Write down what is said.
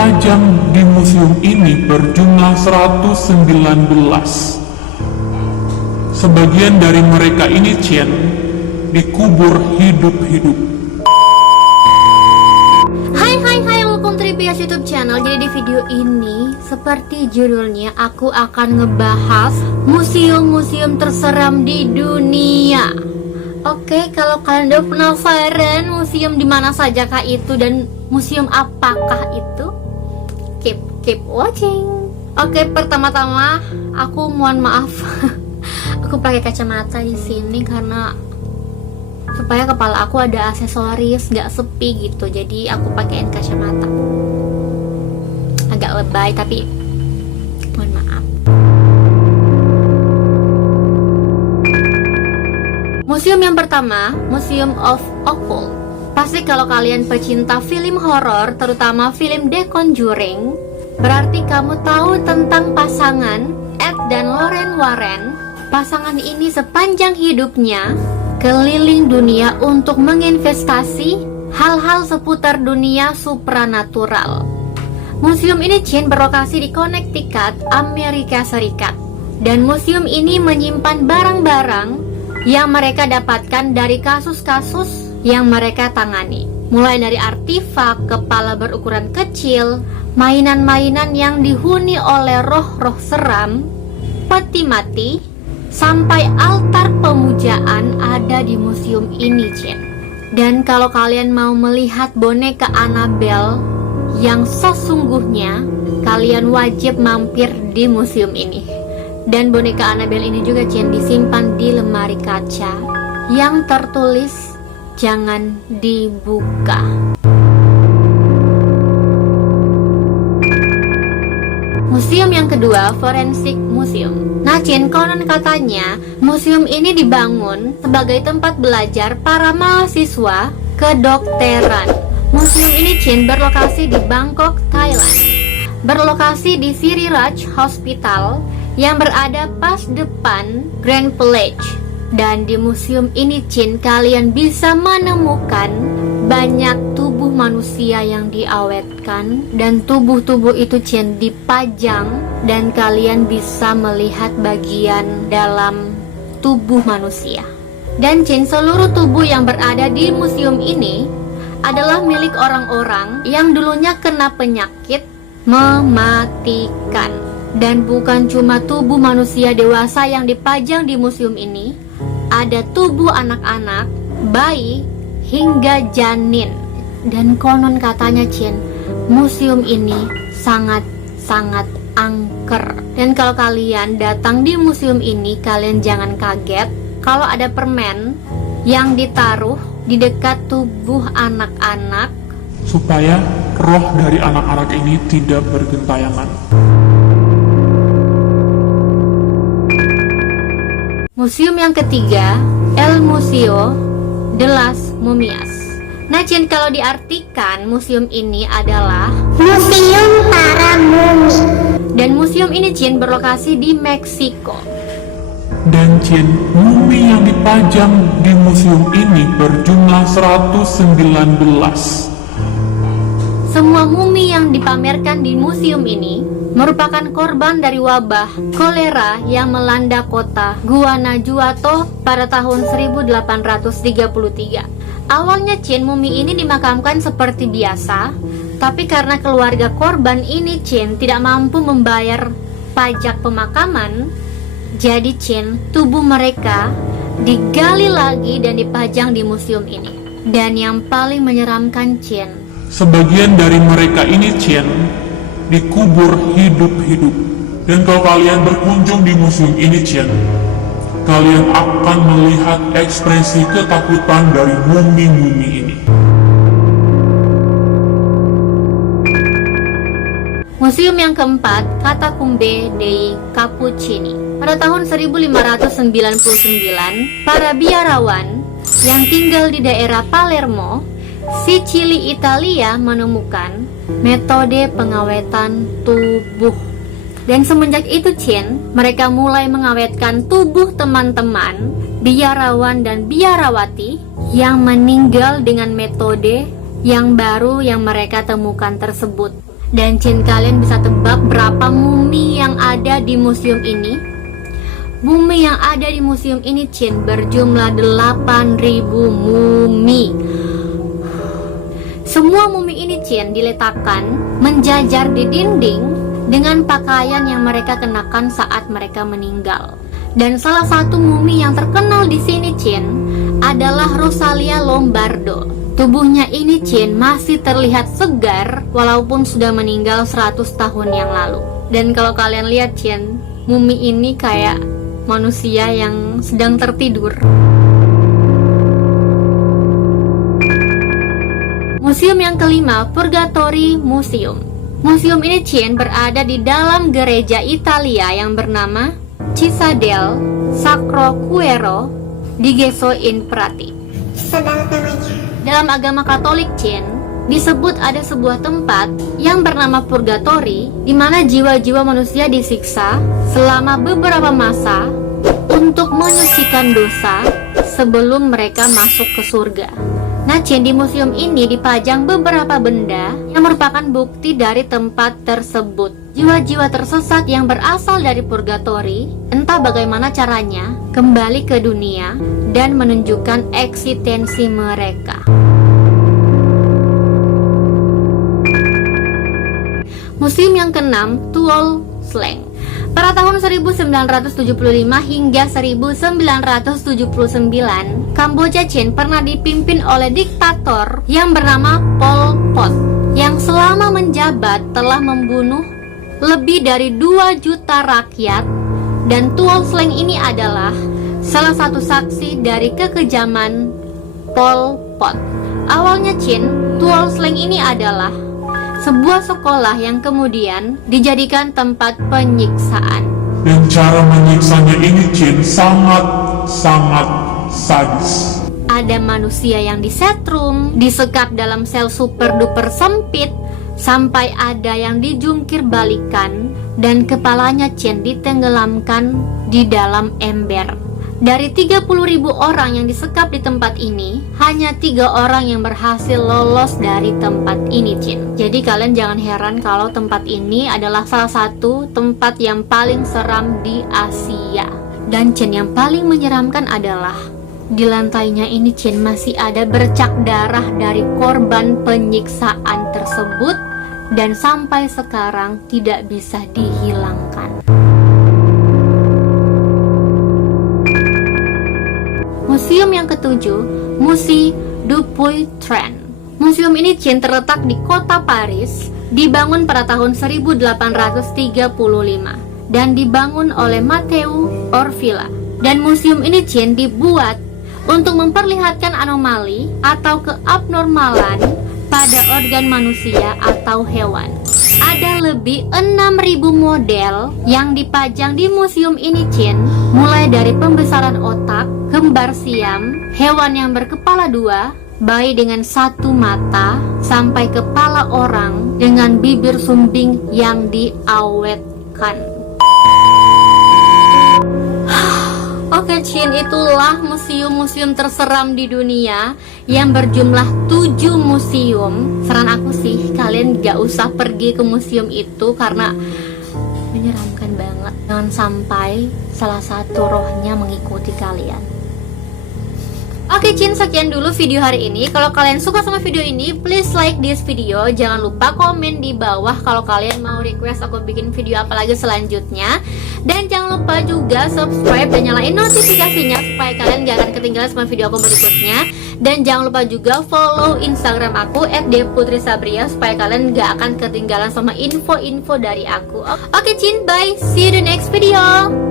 dipajang di museum ini berjumlah 119. Sebagian dari mereka ini, Cien, dikubur hidup-hidup. Hai, welcome to Ripias YouTube channel. Jadi di video ini, seperti judulnya, aku akan ngebahas museum-museum terseram di dunia. Oke, kalau kalian udah penasaran museum di mana sajakah itu dan museum apakah itu, keep watching. Oke, pertama-tama aku mohon maaf. Aku pakai kacamata di sini karena supaya kepala aku ada aksesoris, gak sepi gitu. Jadi aku pakaiin kacamata. Agak lebay tapi mohon maaf. Museum yang pertama, Museum of Occult. Pasti kalau kalian pecinta film horor, terutama film The Conjuring, berarti kamu tahu tentang pasangan Ed dan Lorraine Warren. Pasangan ini sepanjang hidupnya keliling dunia untuk menginvestasi hal-hal seputar dunia supranatural. Museum ini berlokasi di Connecticut, Amerika Serikat. Dan museum ini menyimpan barang-barang yang mereka dapatkan dari kasus-kasus yang mereka tangani. Mulai dari artefak, kepala berukuran kecil, mainan-mainan yang dihuni oleh roh-roh seram, peti mati, sampai altar pemujaan ada di museum ini, Cien. Dan kalau kalian mau melihat boneka Annabelle yang sesungguhnya, kalian wajib mampir di museum ini. Dan boneka Annabelle ini juga, Cien, disimpan di lemari kaca yang tertulis jangan dibuka. Museum yang kedua, Forensic Museum. Nah, Cien, konon katanya museum ini dibangun sebagai tempat belajar para mahasiswa kedokteran. Museum ini, Cien, berlokasi di Bangkok, Thailand. Berlokasi di Siriraj Hospital yang berada pas depan Grand Palace. Dan di museum ini, Cien, kalian bisa menemukan banyak tubuh manusia yang diawetkan. Dan tubuh-tubuh itu, Cien, dipajang. Dan kalian bisa melihat bagian dalam tubuh manusia. Dan, Cien, seluruh tubuh yang berada di museum ini adalah milik orang-orang yang dulunya kena penyakit mematikan. Dan bukan cuma tubuh manusia dewasa yang dipajang di museum ini, ada tubuh anak-anak, bayi, hingga janin. Dan konon katanya, Cien, museum ini sangat-sangat angker. Dan kalau kalian datang di museum ini, kalian jangan kaget kalau ada permen yang ditaruh di dekat tubuh anak-anak Supaya roh dari anak-anak ini tidak bergentayangan. Museum yang ketiga, El Museo de las Mumias. Nah, Cien, kalau diartikan museum ini adalah Museum para Mumi. dan museum ini, Cien, berlokasi di Meksiko. Dan, Cien, mumi yang dipajang di museum ini berjumlah 119. Semua mumi yang dipamerkan di museum ini merupakan korban dari wabah kolera yang melanda kota Guanajuato pada tahun 1833. Awalnya, Cien, mumi ini dimakamkan seperti biasa, tapi karena keluarga korban ini, Cien, tidak mampu membayar pajak pemakaman, jadi, Cien, tubuh mereka digali lagi dan dipajang di museum ini. Dan yang paling menyeramkan, Cien, Sebagian dari mereka ini, Cien, dikubur hidup-hidup. Dan kalau kalian berkunjung di museum ini, Cien, kalian akan melihat ekspresi ketakutan dari mumi-mumi ini. Museum yang keempat, Catacombe dei Cappuccini. Pada tahun 1599, para biarawan yang tinggal di daerah Palermo, Sicily, Italia, menemukan metode pengawetan tubuh. Dan semenjak itu, Cien, mereka mulai mengawetkan tubuh teman-teman biarawan dan biarawati yang meninggal dengan metode yang baru yang mereka temukan tersebut. Dan Chin, kalian bisa tebak berapa mumi yang ada di museum ini? Mumi yang ada di museum ini, Chin, berjumlah 8.000 mumi. Semua mumi ini, Chin, diletakkan menjajar di dinding dengan pakaian yang mereka kenakan saat mereka meninggal. Dan salah satu mumi yang terkenal di sini, Chin, adalah Rosalia Lombardo. Tubuhnya ini, Chin, masih terlihat segar walaupun sudah meninggal 100 tahun yang lalu. Dan kalau kalian lihat, Chin, mumi ini kayak manusia yang sedang tertidur. Museum yang kelima, Purgatory Museum. Museum ini, Chin, berada di dalam gereja Italia yang bernama Chiesa del Sacro Cuore di Geso in Prati. Sedang namanya. Dalam agama Katolik, Chin, disebut ada sebuah tempat yang bernama Purgatory, di mana jiwa-jiwa manusia disiksa selama beberapa masa untuk menyucikan dosa sebelum mereka masuk ke surga. Nah, Chin, di museum ini dipajang beberapa benda yang merupakan bukti dari tempat tersebut. Jiwa-jiwa tersesat yang berasal dari purgatori, entah bagaimana caranya, kembali ke dunia dan menunjukkan eksistensi mereka. Museum yang keenam, Tuol Sleng. Pada tahun 1975 hingga 1979, Kamboja, Chin, pernah dipimpin oleh diktator yang bernama Pol Pot, yang selama menjabat telah membunuh lebih dari 2 juta rakyat. Dan Tuol Sleng ini adalah salah satu saksi dari kekejaman Pol Pot. Awalnya, Chin, Tuol Sleng ini adalah sebuah sekolah yang kemudian dijadikan tempat penyiksaan. Dan cara menyiksanya ini, Chin, sangat sadis. Ada manusia yang disetrum, disekap dalam sel super duper sempit, sampai ada yang dijungkir balikan dan kepalanya, Chin, ditenggelamkan di dalam ember. Dari 30.000 orang yang disekap di tempat ini, hanya 3 orang yang berhasil lolos dari tempat ini, Chin. Jadi kalian jangan heran kalau tempat ini adalah salah satu tempat yang paling seram di Asia. Dan, Chin, yang paling menyeramkan adalah di lantainya ini, Chin, masih ada bercak darah dari korban penyiksaan tersebut dan sampai sekarang tidak bisa dihilangkan. Museum yang ketujuh, Musée du Puy-Tren. Museum ini, Chin, terletak di kota Paris, dibangun pada tahun 1835 dan dibangun oleh Matteo Orfila. Dan museum ini, Chin, dibuat untuk memperlihatkan anomali atau keabnormalan pada organ manusia atau hewan. Ada lebih 6.000 model yang dipajang di museum ini, Chin, mulai dari pembesaran otak, kembar siam, hewan yang berkepala 2, bayi dengan 1 mata, sampai kepala orang dengan bibir sumbing yang diawetkan. Oke, Chin, itulah museum-museum terseram di dunia yang berjumlah 7 museum. Saran aku sih, kalian gak usah pergi ke museum itu karena menyeramkan banget. Jangan sampai salah satu rohnya mengikuti kalian. Oke, Chin, sekian dulu video hari ini. Kalau kalian suka sama video ini, please like this video. Jangan lupa komen di bawah kalau kalian mau request aku bikin video apa lagi selanjutnya. Dan jangan lupa juga subscribe dan nyalain notifikasinya supaya kalian gak akan ketinggalan sama video aku berikutnya. Dan jangan lupa juga follow Instagram aku @deputrisabria supaya kalian gak akan ketinggalan sama info-info dari aku. Oke, Chin, bye. See you the next video.